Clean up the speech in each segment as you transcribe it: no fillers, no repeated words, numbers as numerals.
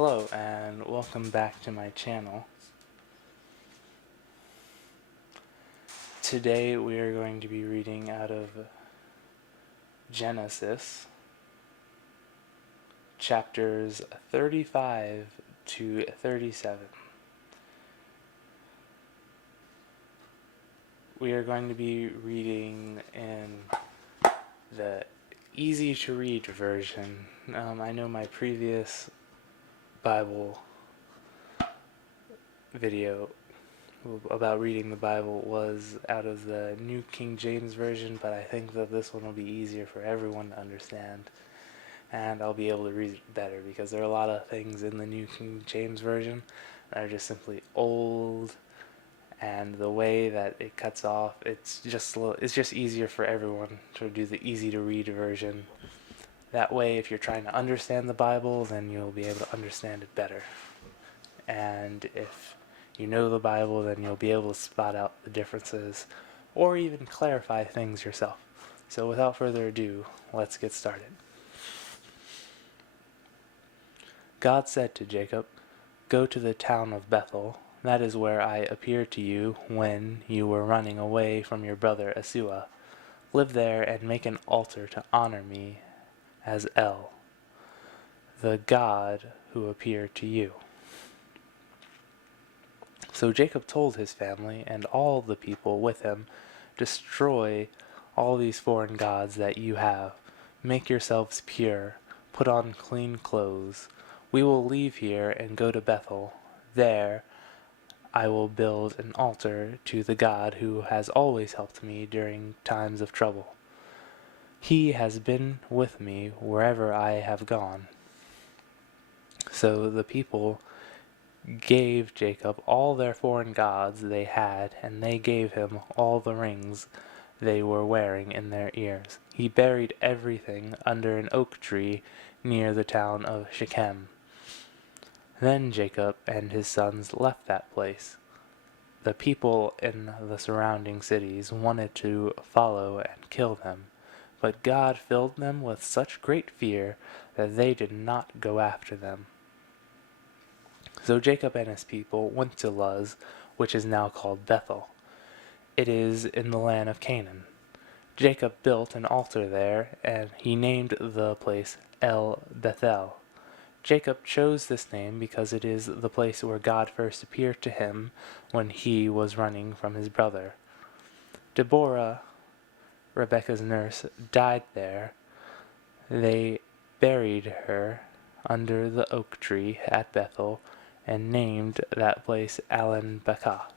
Hello and welcome back to my channel. Today we are going to be reading out of Genesis, chapters 35 to 37. We are going to be reading in the easy to read version. I know my previous Bible video about reading the Bible was out of the New King James Version, but I think that this one will be easier for everyone to understand, and I'll be able to read it better because there are a lot of things in the New King James Version that are just simply old, and the way that it cuts off, it's just easier for everyone to do the easy to read version. That way, if you're trying to understand the Bible, then you'll be able to understand it better. And if you know the Bible, then you'll be able to spot out the differences or even clarify things yourself. So without further ado, let's get started. God said to Jacob, "Go to the town of Bethel. That is where I appeared to you when you were running away from your brother Esau. Live there and make an altar to honor me as El, the God who appeared to you." So Jacob told his family and all the people with him, "Destroy all these foreign gods that you have. Make yourselves pure. Put on clean clothes. We will leave here and go to Bethel. There I will build an altar to the God who has always helped me during times of trouble. He has been with me wherever I have gone." So the people gave Jacob all their foreign gods they had, and they gave him all the rings they were wearing in their ears. He buried everything under an oak tree near the town of Shechem. Then Jacob and his sons left that place. The people in the surrounding cities wanted to follow and kill them, but God filled them with such great fear that they did not go after them. So Jacob and his people went to Luz, which is now called Bethel. It is in the land of Canaan. Jacob built an altar there, and he named the place El Bethel. Jacob chose this name because it is the place where God first appeared to him when he was running from his brother. Deborah, Rebekah's nurse, died there. They buried her under the oak tree at Bethel and named that place Allen-Bakoth.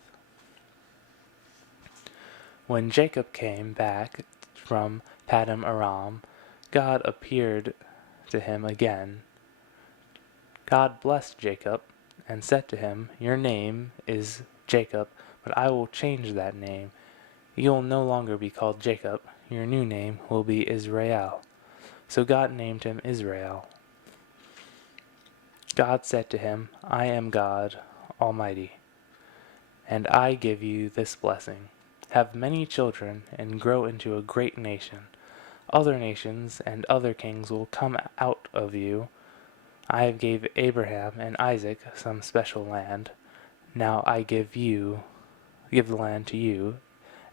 When Jacob came back from Paddan Aram, God appeared to him again. God blessed Jacob and said to him, "Your name is Jacob, but I will change that name. You will no longer be called Jacob. Your new name will be Israel." So God named him Israel. God said to him, "I am God Almighty, and I give you this blessing. Have many children and grow into a great nation. Other nations and other kings will come out of you. I have gave Abraham and Isaac some special land. Now I give the land to you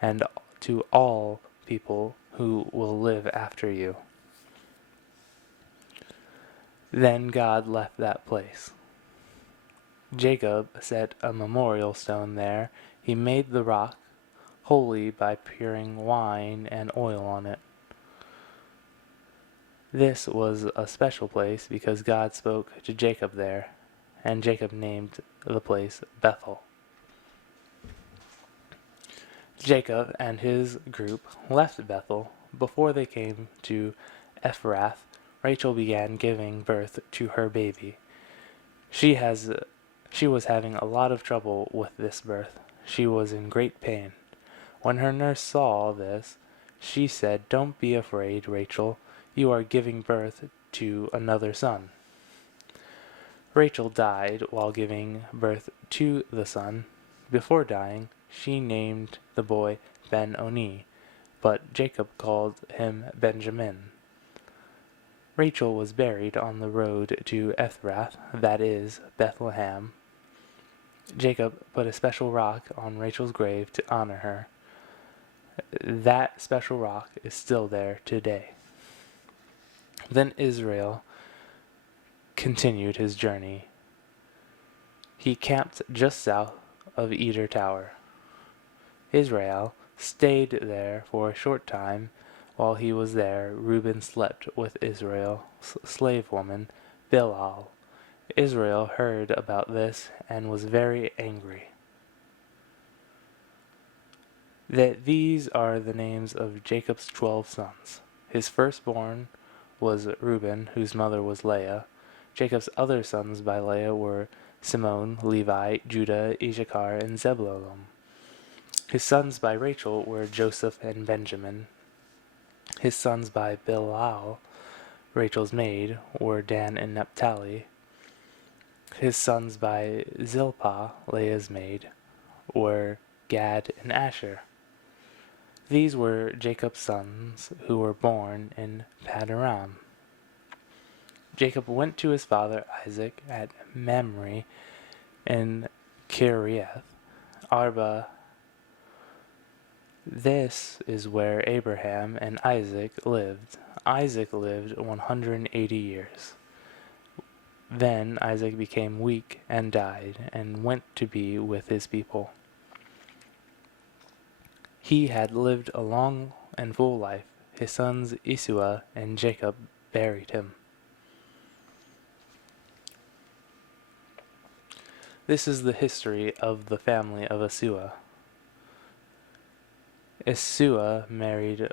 and to all people who will live after you." Then God left that place. Jacob set a memorial stone there. He made the rock holy by pouring wine and oil on it. This was a special place because God spoke to Jacob there, and Jacob named the place Bethel. Jacob and his group left Bethel. Before they came to Ephrath, Rachel began giving birth to her baby. She was having a lot of trouble with this birth. She was in great pain. When her nurse saw this, she said, "Don't be afraid, Rachel. You are giving birth to another son." Rachel died while giving birth to the son. Before dying, she named the boy Ben-Oni, but Jacob called him Benjamin. Rachel was buried on the road to Ephrath, that is, Bethlehem. Jacob put a special rock on Rachel's grave to honor her. That special rock is still there today. Then Israel continued his journey. He camped just south of Eder Tower. Israel stayed there for a short time. While he was there, Reuben slept with Israel's slave woman, Bilhah. Israel heard about this and was very angry. These are the names of Jacob's 12 sons. His firstborn was Reuben, whose mother was Leah. Jacob's other sons by Leah were Simeon, Levi, Judah, Issachar, and Zebulun. His sons by Rachel were Joseph and Benjamin. His sons by Bilhah, Rachel's maid, were Dan and Naphtali. His sons by Zilpah, Leah's maid, were Gad and Asher. These were Jacob's sons who were born in Paddan. Jacob went to his father Isaac at Mamre in Kiriath Arba. This is where Abraham and Isaac lived. Isaac lived 180 years. Then Isaac became weak and died, and went to be with his people. He had lived a long and full life. His sons Esau and Jacob buried him. This is the history of the family of Esau. Esau married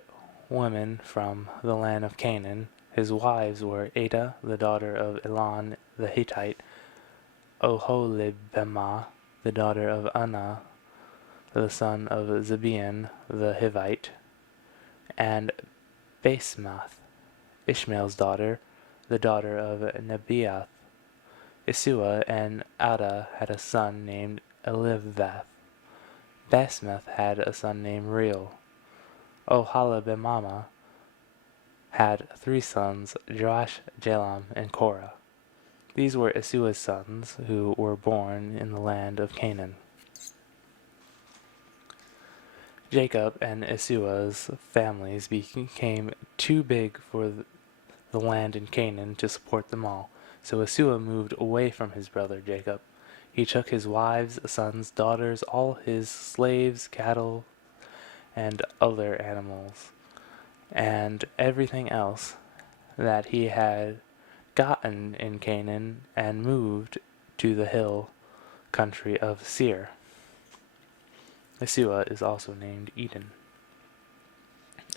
women from the land of Canaan. His wives were Adah, the daughter of Elon the Hittite, Oholibamah, the daughter of Anah, the son of Zibeon the Hivite, and Basemath, Ishmael's daughter, the daughter of Nebaioth. Esau and Adah had a son named Elivath. Basemath had a son named Reuel. Oholibamah had 3 sons, Joash, Jalam, and Korah. These were Esau's sons, who were born in the land of Canaan. Jacob and Esau's families became too big for the land in Canaan to support them all, so Esau moved away from his brother Jacob. He took his wives, sons, daughters, all his slaves, cattle, and other animals, and everything else that he had gotten in Canaan, and moved to the hill country of Seir. Esau is also named Edom.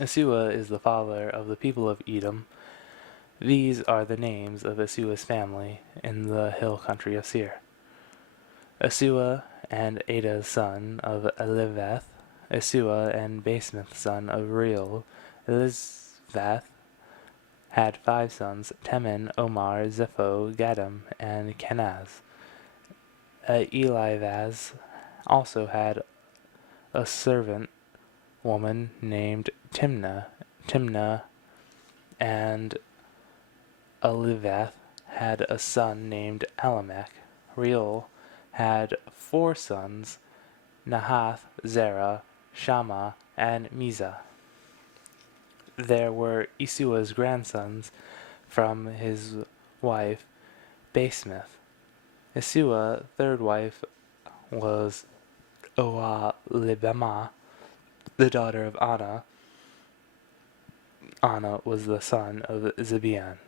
Esau is the father of the people of Edom. These are the names of Esau's family in the hill country of Seir. Esau and Adah's son of Elivath, Esau and Basemath's son of Reuel. Elizavath had 5 sons, Teman, Omar, Zepho, Gadim, and Kenaz. Elivaz also had a servant woman named Timnah. Timnah and Elivath had a son named Alamech. Reuel had 4 sons, Nahath, Zerah, Shammah, and Mizah. There were Esau's grandsons from his wife Basemath. Esau's 3rd wife was Oholibamah, the daughter of Anah. Anah was the son of Zibeon.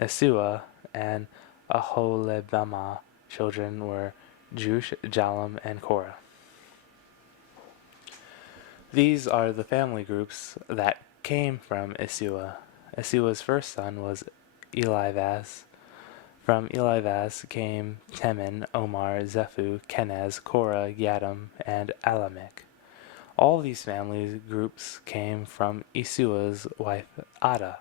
Esau and Oholibamah children were Jush, Jalam, and Korah. These are the family groups that came from Esau. Esau's first son was Elivaz. From Elivaz came Teman, Omar, Zephu, Kenaz, Korah, Gadim, and Alamech. All these family groups came from Esau's wife Adah.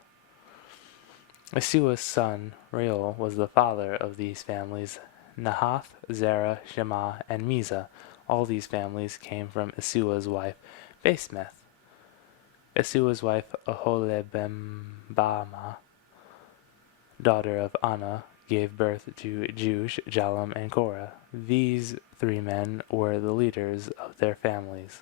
Esau's son Reuel was the father of these families, Nahath, Zerah, Shema, and Mizah. All these families came from Esau's wife Basemath. Esau's wife Oholibamah daughter of Anna, gave birth to Jush, Jalam, and Korah. These 3 men were the leaders of their families.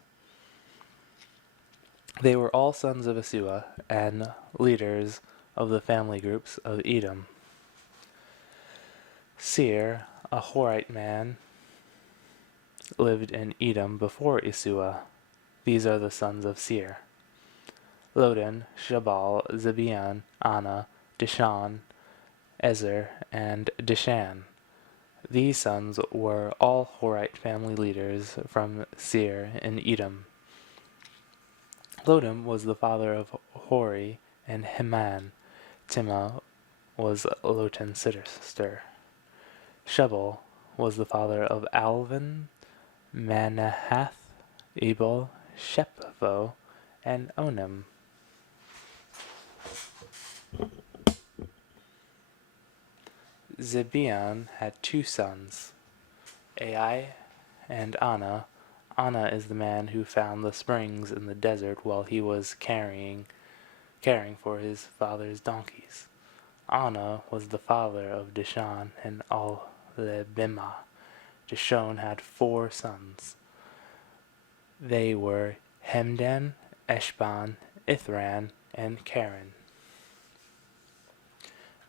They were all sons of Asua and leaders of the family groups of Edom. Seir, a Horite man, lived in Edom before Isua. These are the sons of Seir: Lodan, Shabal, Zibeon, Anna, Dishan, Ezer, and Dishan. These sons were all Horite family leaders from Seir in Edom. Lodan was the father of Hori and Heman. Timah was Lotan's sister. Shebal was the father of Alvan, Manahath, Ebal, Shepho, and Onim. Zibeon had 2 sons, Ai and Anna. Anna is the man who found the springs in the desert while he was caring for his father's donkeys. Anna was the father of Dishan and Al-Lebimah. Dishon had 4 sons. They were Hemdan, Eshban, Ithran, and Karen.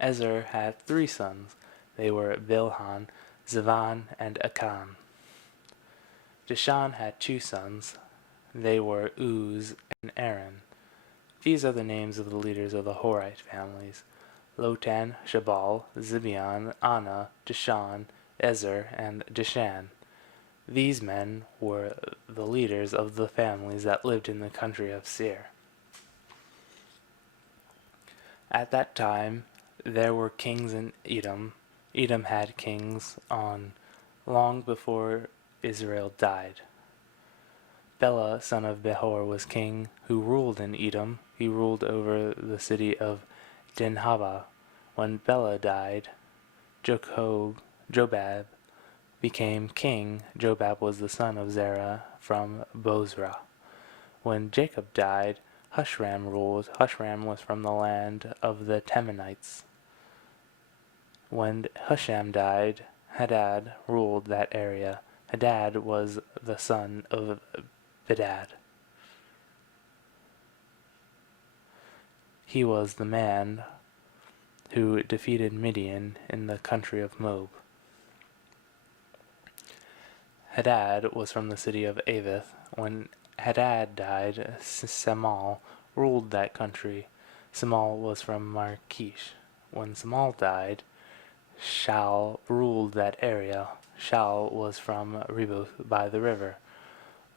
Ezer had 3 sons. They were Bilhan, Zivan, and Akan. Dishan had 2 sons. They were Uz and Aaron. These are the names of the leaders of the Horite families: Lotan, Shabal, Zibeon, Anna, Dishan, Ezer, and Dishan. These men were the leaders of the families that lived in the country of Seir. At that time there were kings in Edom. Edom had kings on long before Israel died. Bela, son of Behor, was king who ruled in Edom. He ruled over the city of Dinhaba. When Bela died, Jobab became king. Jobab was the son of Zerah from Bozrah. When Jacob died, Hushram ruled. Hushram was from the land of the Temanites. When Husham died, Hadad ruled that area. Hadad was the son of Bedad. He was the man who defeated Midian in the country of Moab. Hadad was from the city of Avith. When Hadad died, Samal ruled that country. Samal was from Markish. When Samal died, Shaul ruled that area. Shaul was from Reboth by the river.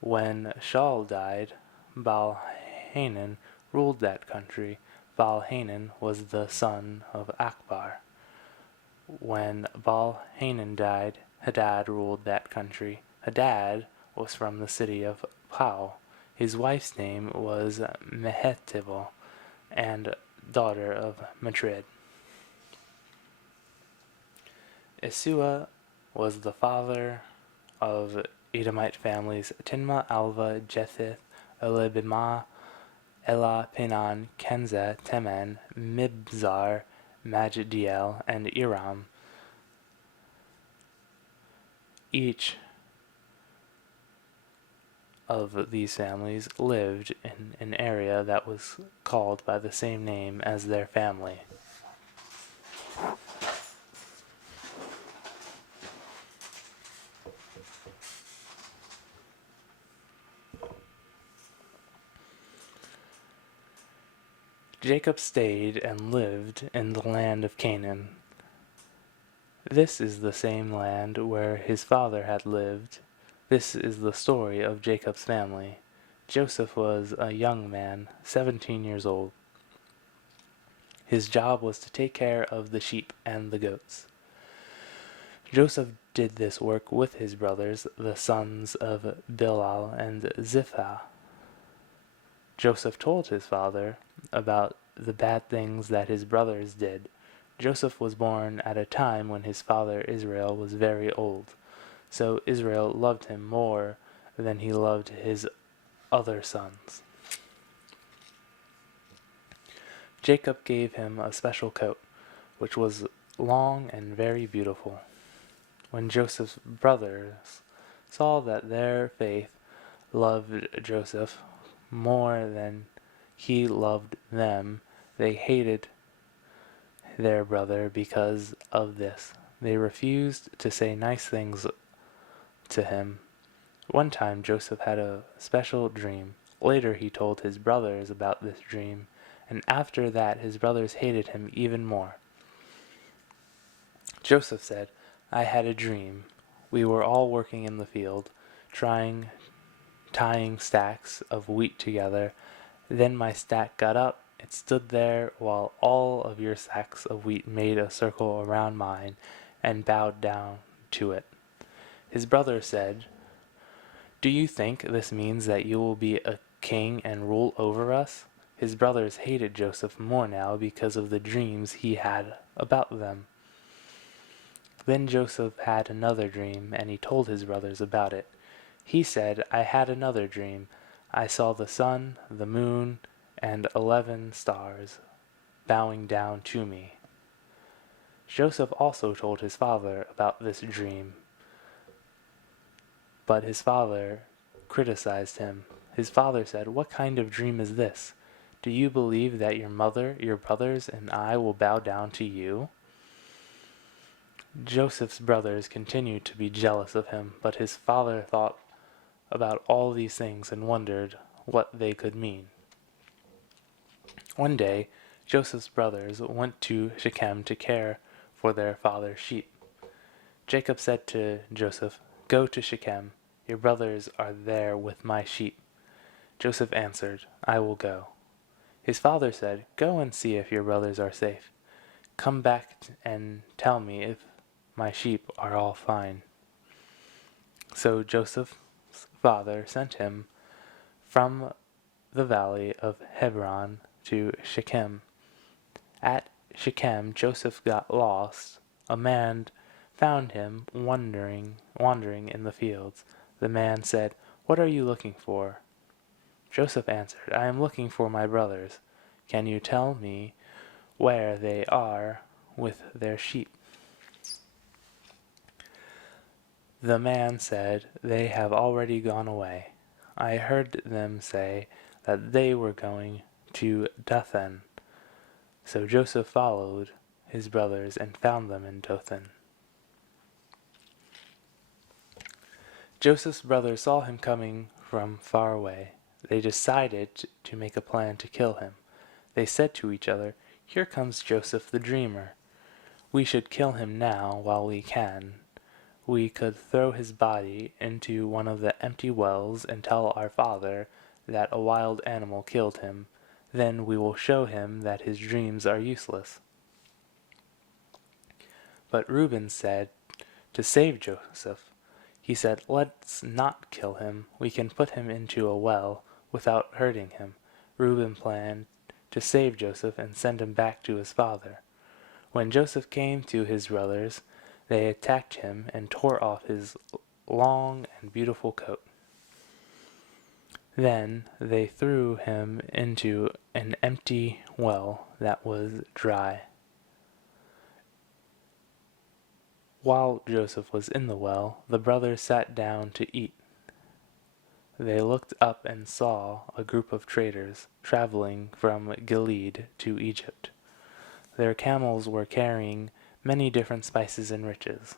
When Shaul died, Baal-Hanan ruled that country. Baal-Hanan was the son of Akbar. When Baal-Hanan died, Hadad ruled that country. Hadad was from the city of Pau. His wife's name was Mehetabel, and daughter of Matred. Isua was the father of Edomite families Tinma, Alva, Jetheth, Elibimah, Elah, Pinan, Kenza, Teman, Mibzar, Majdiel, and Iram. Each of these families lived in an area that was called by the same name as their family. Jacob stayed and lived in the land of Canaan. This is the same land where his father had lived. This is the story of Jacob's family. Joseph was a young man, 17 years old. His job was to take care of the sheep and the goats. Joseph did this work with his brothers, the sons of Bilal and Zipha. Joseph told his father about the bad things that his brothers did. Joseph was born at a time when his father Israel was very old, so Israel loved him more than he loved his other sons. Jacob gave him a special coat. which was long and very beautiful. When Joseph's brothers saw that their faith loved Joseph more than he loved them, they hated their brother because of this. They refused to say nice things to him. One time Joseph had a special dream. Later he told his brothers about this dream, and after that his brothers hated him even more. Joseph said, "I had a dream. We were all working in the field, tying stacks of wheat together. Then my stack got up. It stood there while all of your sacks of wheat made a circle around mine and bowed down to it." His brother said, "Do you think this means that you will be a king and rule over us?" His brothers hated Joseph more now because of the dreams he had about them. Then Joseph had another dream, and he told his brothers about it. He said, "I had another dream. I saw the sun, the moon, and 11 stars bowing down to me." Joseph also told his father about this dream, but his father criticized him. His father said, "What kind of dream is this? Do you believe that your mother, your brothers, and I will bow down to you?" Joseph's brothers continued to be jealous of him, but his father thought about all these things and wondered what they could mean. One day, Joseph's brothers went to Shechem to care for their father's sheep. Jacob said to Joseph, "Go to Shechem. Your brothers are there with my sheep." Joseph answered, "I will go." His father said, "Go and see if your brothers are safe. Come back and tell me if my sheep are all fine." So Joseph's father sent him from the valley of Hebron to Shechem. At Shechem, Joseph got lost. A man found him wandering in the fields. The man said, "What are you looking for?" Joseph answered, "I am looking for my brothers. Can you tell me where they are with their sheep?" The man said, "They have already gone away. I heard them say that they were going to Dothan." So Joseph followed his brothers and found them in Dothan. Joseph's brothers saw him coming from far away. They decided to make a plan to kill him. They said to each other, "Here comes Joseph the dreamer. We should kill him now while we can. We could throw his body into one of the empty wells and tell our father that a wild animal killed him. Then we will show him that his dreams are useless." But Reuben said to save Joseph. He said, "Let's not kill him. We can put him into a well without hurting him." Reuben planned to save Joseph and send him back to his father. When Joseph came to his brothers, they attacked him and tore off his long and beautiful coat. Then they threw him into an empty well that was dry. While Joseph was in the well, the brothers sat down to eat. They looked up and saw a group of traders traveling from Gilead to Egypt. Their camels were carrying many different spices and riches.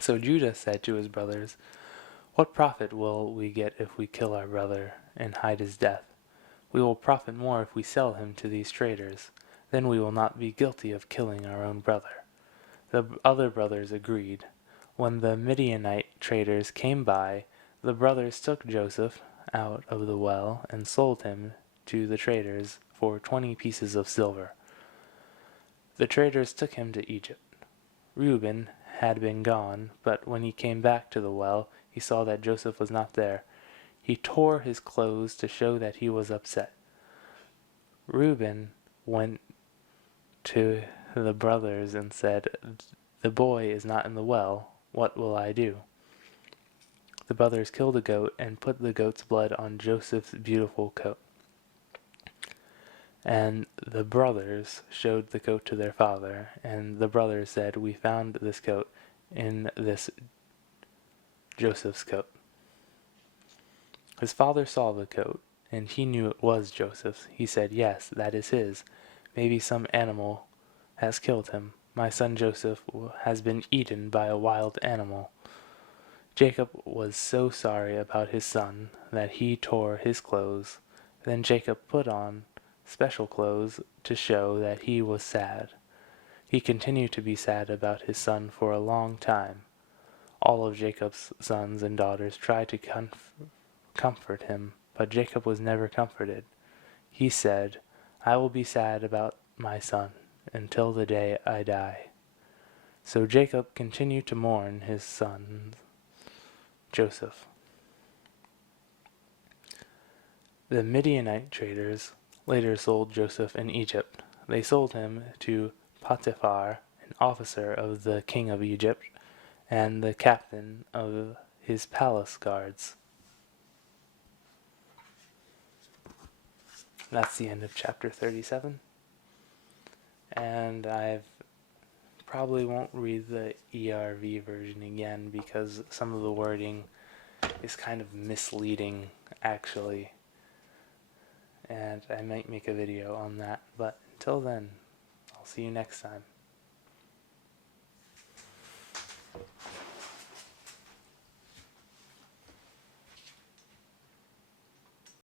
So Judah said to his brothers, "What profit will we get if we kill our brother and hide his death? We will profit more if we sell him to these traders. Then we will not be guilty of killing our own brother." The other brothers agreed. When the Midianite traders came by, the brothers took Joseph out of the well and sold him to the traders for 20 pieces of silver. The traders took him to Egypt. Reuben had been gone, but when he came back to the well, he saw that Joseph was not there. He tore his clothes to show that he was upset. Reuben went to the brothers and said, "The boy is not in the well. What will I do?" The brothers killed a goat and put the goat's blood on Joseph's beautiful coat. And the brothers showed the coat to their father, and the brothers said, "We found this coat in this Joseph's coat." His father saw the coat, and he knew it was Joseph's. He said, "Yes, that is his. Maybe some animal has killed him. My son Joseph has been eaten by a wild animal." Jacob was so sorry about his son that he tore his clothes. Then Jacob put on special clothes to show that he was sad. He continued to be sad about his son for a long time. All of Jacob's sons and daughters tried to comfort him, but Jacob was never comforted. He said, "I will be sad about my son until the day I die." So Jacob continued to mourn his son Joseph. The Midianite traders later sold Joseph in Egypt. They sold him to Potiphar, an officer of the king of Egypt, and the captain of his palace guards. That's the end of chapter 37. And I probably won't read the ERV version again because some of the wording is kind of misleading, actually. And I might make a video on that. But until then, I'll see you next time.